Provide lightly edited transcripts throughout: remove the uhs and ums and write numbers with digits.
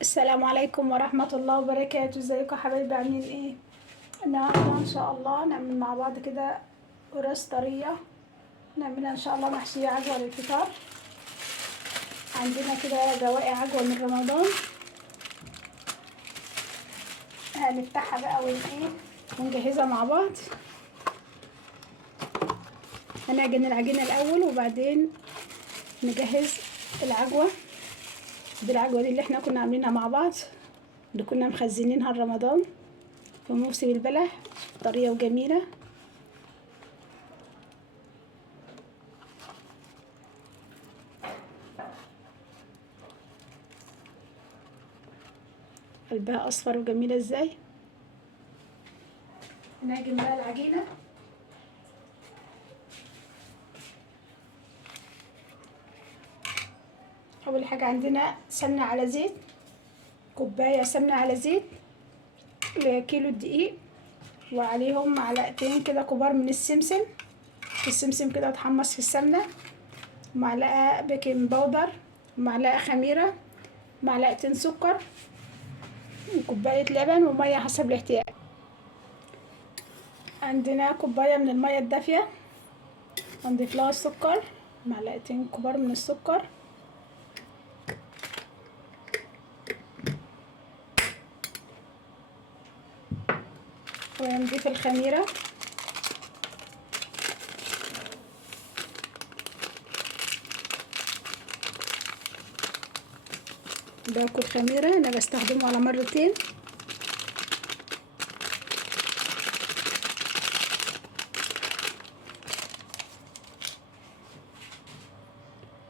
السلام عليكم ورحمة الله وبركاته. ازيكم يا حبايبي؟ عاملين ايه؟ النهارده ان شاء الله نعمل مع بعض كده قراص طرية، نعملها ان شاء الله محشية عجوة للفطار. عندنا كده بواقي عجوة من رمضان، هنفتحها بقى ايه ونجهزها مع بعض. هنعجن العجينة الاول وبعدين نجهز العجوة. دي العجوة دي اللي احنا كنا عاملينها مع بعض، اللي كنا مخزنينها لرمضان في موسم البلح، طرية وجميلة. قلبها اصفر وجميلة ازاي. نعجن بقى العجينة. اول حاجة عندنا سمنة على زيت، كوباية سمنة على زيت لكيلو الدقيق، وعليهم معلقتين كده كبار من السمسم. السمسم كده اتحمص في السمنة، معلقة بيكنج باودر، معلقة خميرة، معلقتين سكر، وكوباية لبن ومية حسب الاحتياج. عندنا كوباية من المية الدافية، هنضيف لها السكر، معلقتين كبار من السكر، ونضيف الخميرة، باكل خميرة انا بستخدمه على مرتين.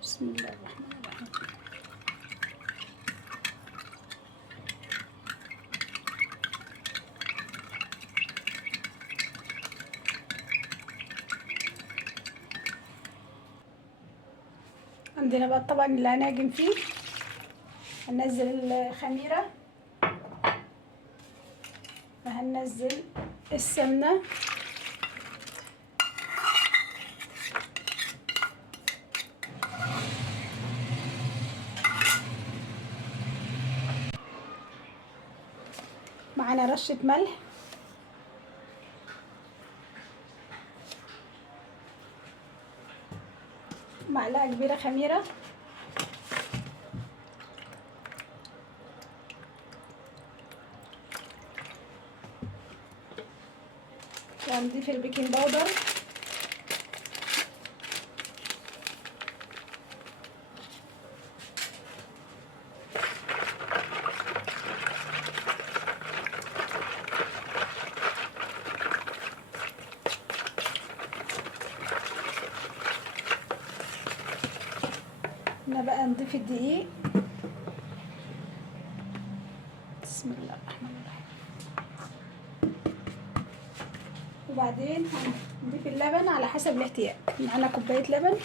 بسم الله الرحمن الرحيم. عندنا بقى الطبق اللي هنعجن فيه، هننزل الخميرة، وهننزل السمنة، معانا رشة ملح، معلقة كبيرة خميرة، وهنضيف البيكنج باودر، هنا بقى نضيف الدقيق. بسم الله الرحمن الرحيم. وبعدين هنضيف اللبن على حسب الاحتياج، معانا كوباية لبن،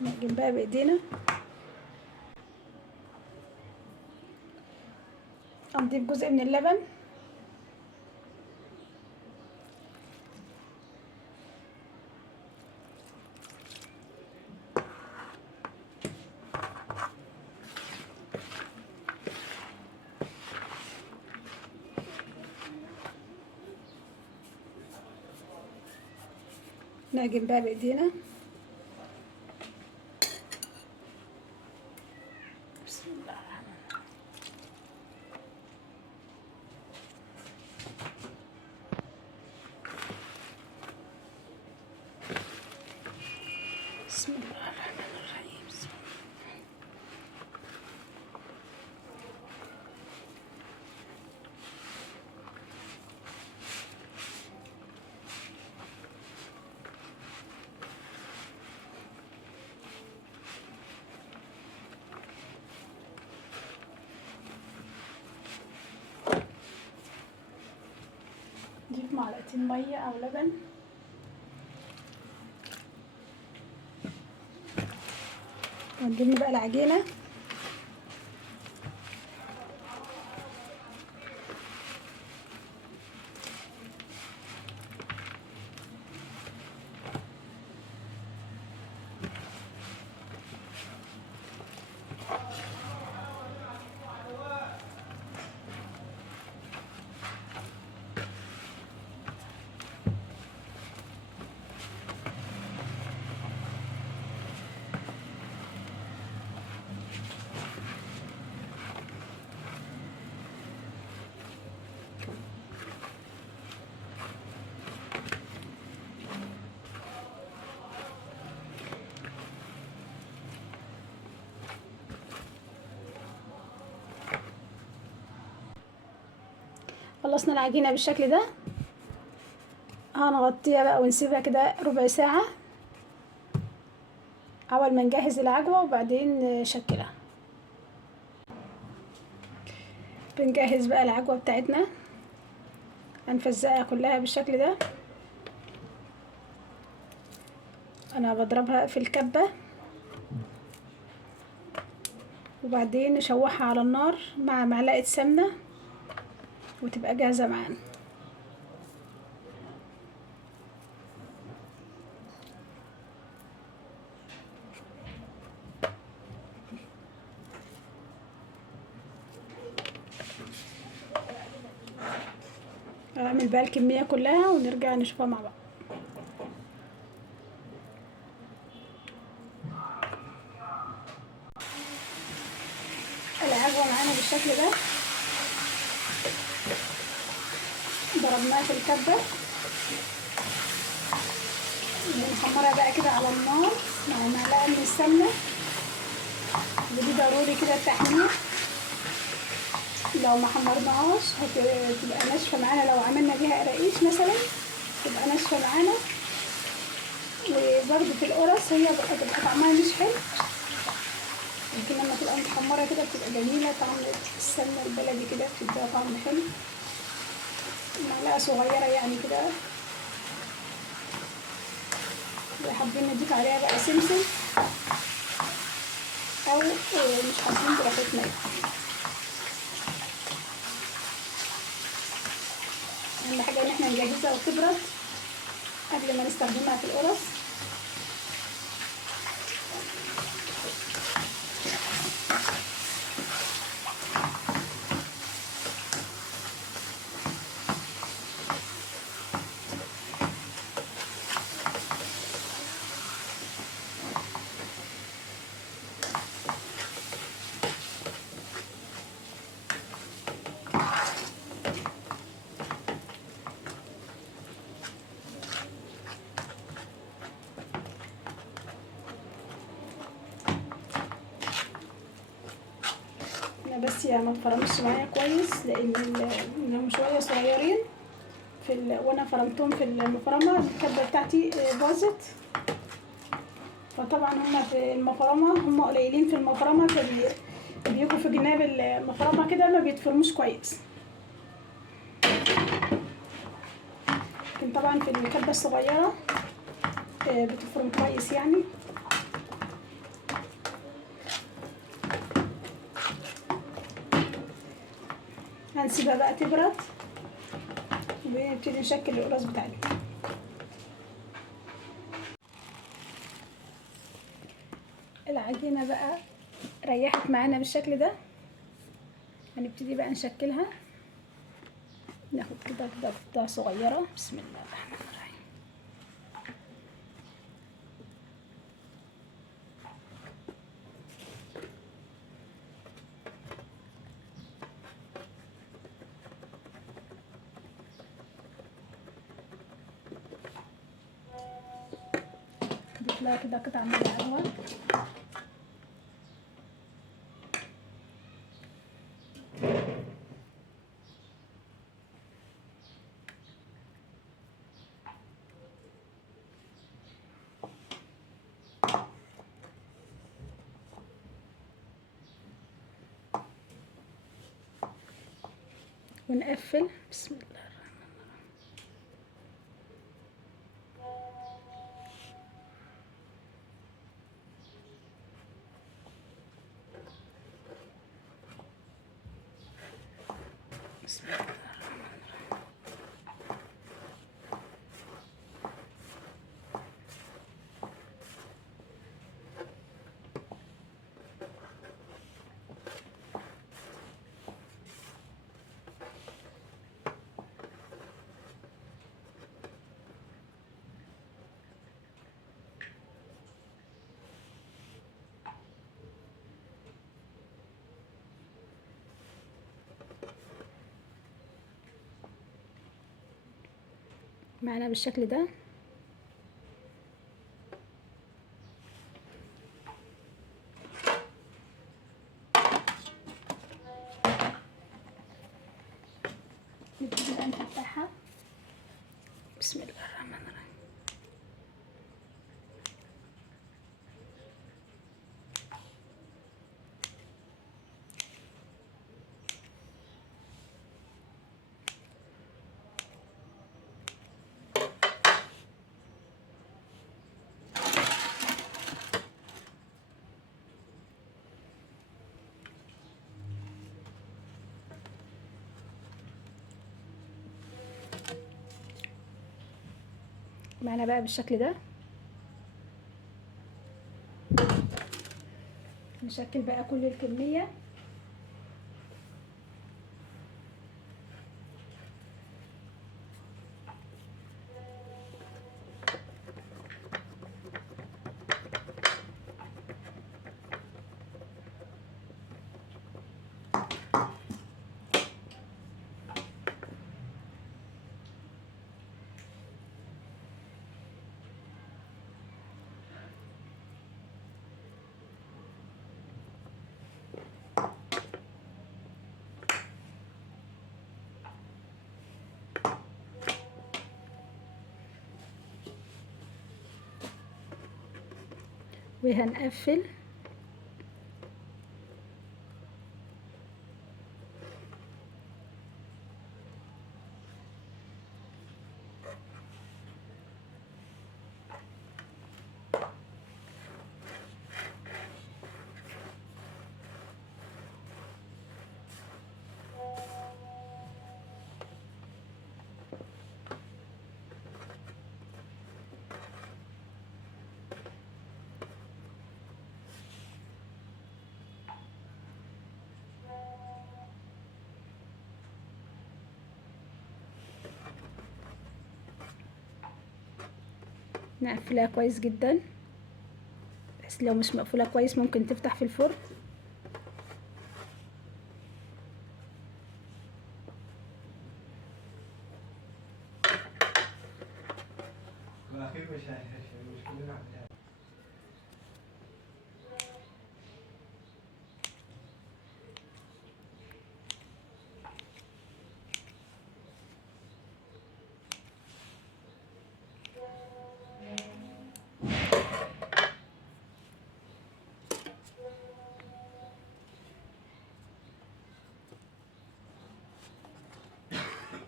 نعجن بقى بايدينا. هنضيف جزء من اللبن، نعجن بقى بايدينا. بسم الله الرحمن الرحيم. بسم الله الرحمن الرحيم. نضيف معلقتين مية او لبن، ونجيب بقى العجينة. خلصنا العجينة بالشكل ده، هنغطيها بقى ونسيبها كده ربع ساعة اول ما نجهز العجوة وبعدين نشكلها. بنجهز بقى العجوة بتاعتنا، هنفزقها كلها بالشكل ده. انا بضربها في الكبة وبعدين نشوحها على النار مع معلقة سمنة وتبقى جاهزة معانا. اعمل بقى الكمية كلها ونرجع نشوفها مع بعض. العجوة معانا بالشكل ده، ضربناها في الكبة ونحمرها بقى كده على النار مع معلقة من السمنة، ودي ضروري كده التحمير. لو ما حمرناهاش هتبقى ناشفة معانا، لو عملنا بيها قراقيش مثلا تبقى ناشفة معانا. وبرده في القرص هي بتبقى طعمها مش حلو، لكن لما تبقى متحمرة كده بتبقى جميلة. طعم السمنة البلدي كده بتديها طعم حلو. معلقة صغيرة يعني كده، حابين نضيف عليها بقى سمسم او مش حابين براحتنا يعني. اهم حاجة ان احنا نجهزها وتبرد قبل ما نستخدمها في القرص. بس يعني ما تفرمش معايا كويس لانهم شويه صغيرين وانا فرمتهم في المفرمه. الكبه بتاعتي باظت، فطبعا هما في المفرمه هما قليلين في المفرمه، فبيجوا في جناب المفرمه كده ما بيتفرموش كويس. لكن طبعا في الكبه الصغيره بتفرم كويس يعني. هنسيبها بقى تبرد ونبتدي نشكل القراص بتاعتنا. العجينه بقى ريحت معانا بالشكل ده، هنبتدي بقى نشكلها. ناخد كده قطعه صغيره. بسم الله الرحمن الرحيم. نضيف لها كده قطعه من العجوه. ونقفل. بسم الله الرحمن الرحيم. بسم الله الرحمن الرحيم. معنا بالشكل ده. معانا بقى بالشكل ده. نشكل بقى كل الكمية. وهنقفل. نقفلها كويس جدا، بس لو مش مقفولة كويس ممكن تفتح في الفرن.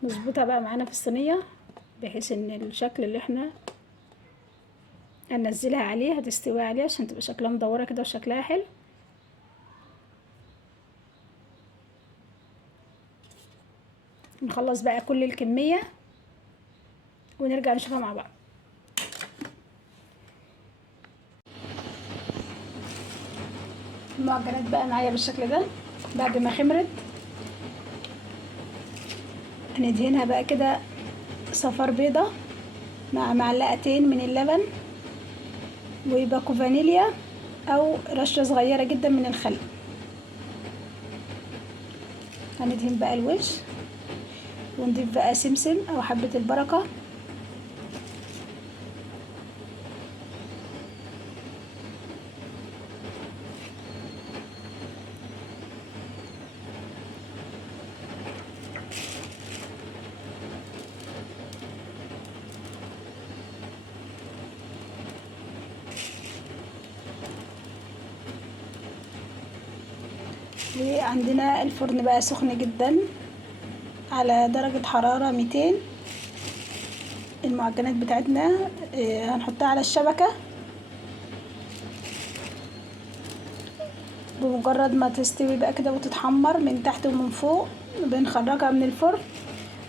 نظبطها بقى معانا في الصينية، بحيث ان الشكل اللي احنا هننزلها عليه هتستوي عليه، عشان تبقى شكلها مدورة كده وشكلها حلو. نخلص بقى كل الكمية ونرجع نشوفها مع بعض. المعجنات بقى معايا بالشكل ده بعد ما خمرت. هندهنها بقى كده صفار بيضة مع معلقتين من اللبن وباكو فانيليا او رشة صغيرة جدا من الخل. هندهن بقى الوش ونضيف بقى سمسم او حبة البركة. وعندنا الفرن بقى سخن جدا على درجة حرارة 200. المعجنات بتاعتنا هنحطها على الشبكة. بمجرد ما تستوي بقى كده وتتحمر من تحت ومن فوق بنخرجها من الفرن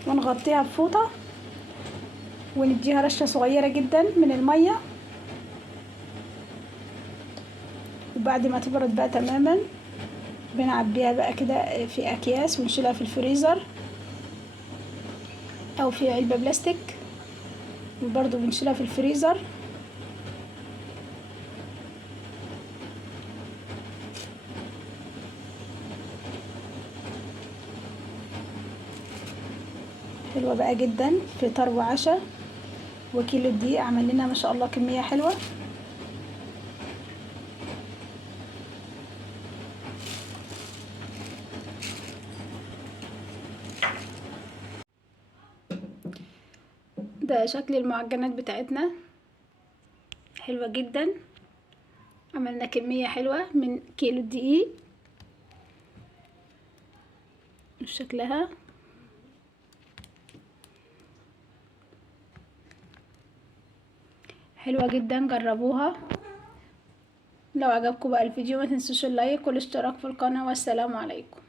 ونغطيها بفوطة ونديها رشة صغيرة جدا من المية. وبعد ما تبرد بقى تماما بنعبيها بقى كده في اكياس ونشيلها في الفريزر او في علبة بلاستيك، وبرضو بنشيلها في الفريزر. حلوة بقى جدا، فطار وعشاء. وكيلو الدقيق عمل لنا ما شاء الله كمية حلوة. ده شكل المعجنات بتاعتنا، حلوة جدا. عملنا كمية حلوة من كيلو الدقيق. شكلها حلوة جدا، جربوها. لو عجبكم بقى الفيديو ما تنسوش اللايك والاشتراك في القناة، والسلام عليكم.